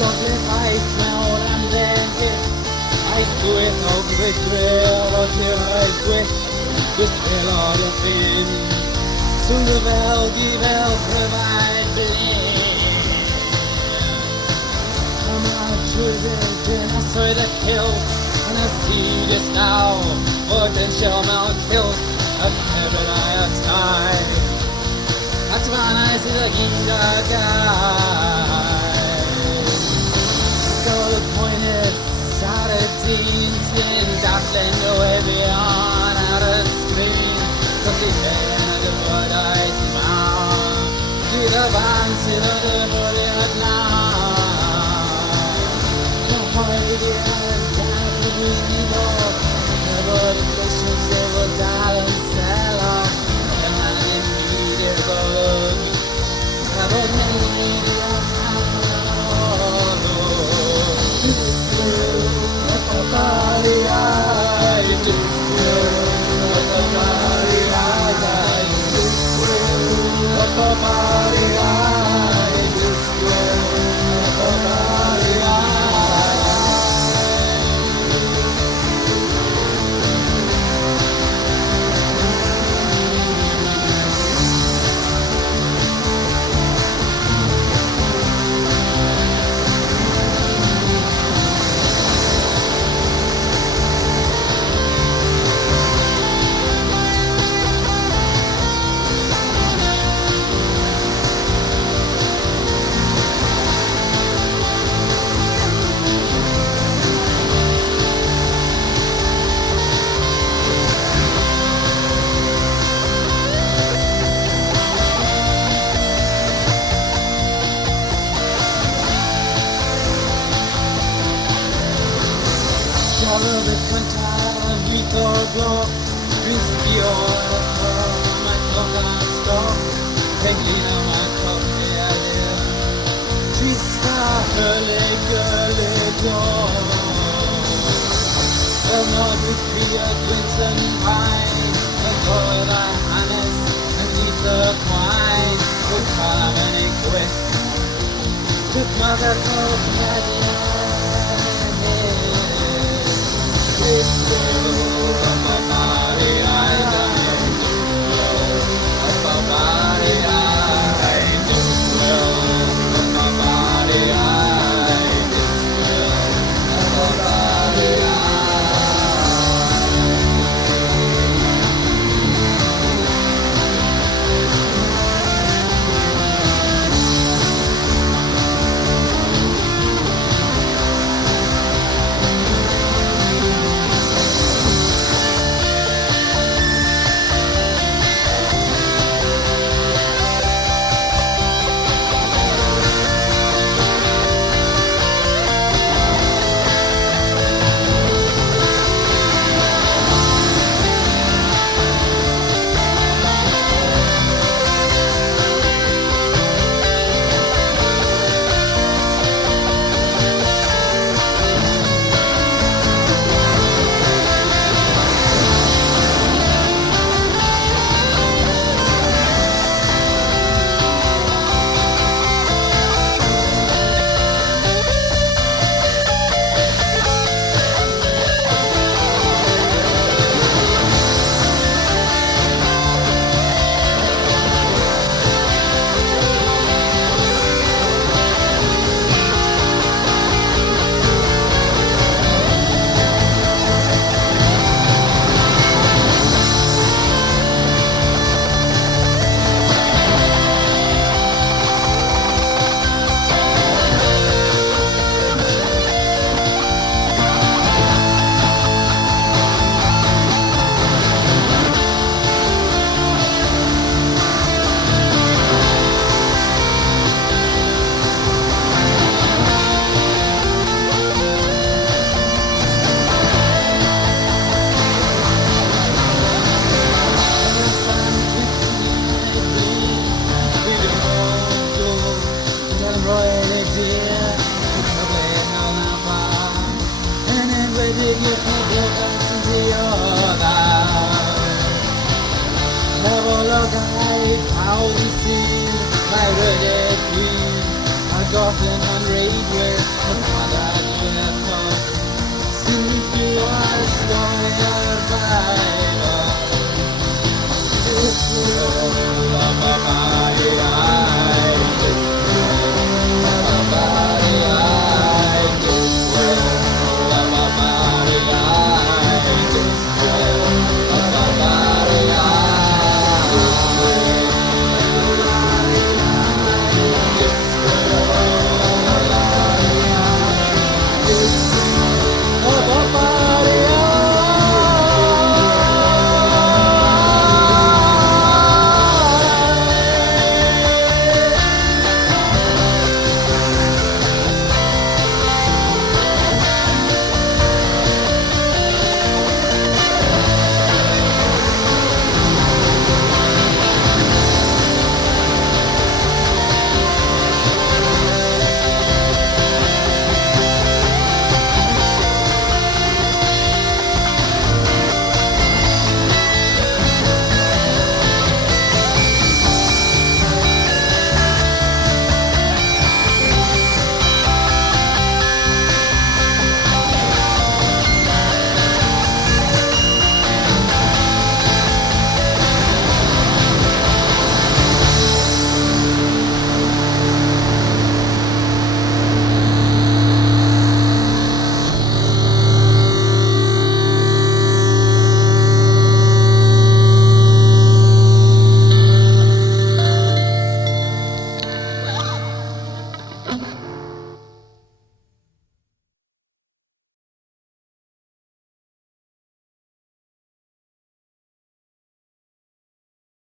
Chocolate ice melt and then I sweat of regret till I quit. This will all the thing. Soon the value will provide bliss. I'm a children, I saw the kill. And I see this now, potential mount kill. A paradise time. That's when I see the Ginga guy. The point is, Saturdays in Dublin, way beyond outer screen. Cookie and the blood eyes mouth. See the band, see the holy at night. The holy and down to the evil. Never the Christians, they will die and sell off. And I need it, but never need it. Follow the contact we thought of. Please be all my clock and stop. Taking on my coffee, I live. She's far, girly, well, not with beer, drinks and wine. The God I harness and eat the wine. With harmony quest. Took mother called Nadia. How we see my rugged queen, a Gotham on radio. Bye.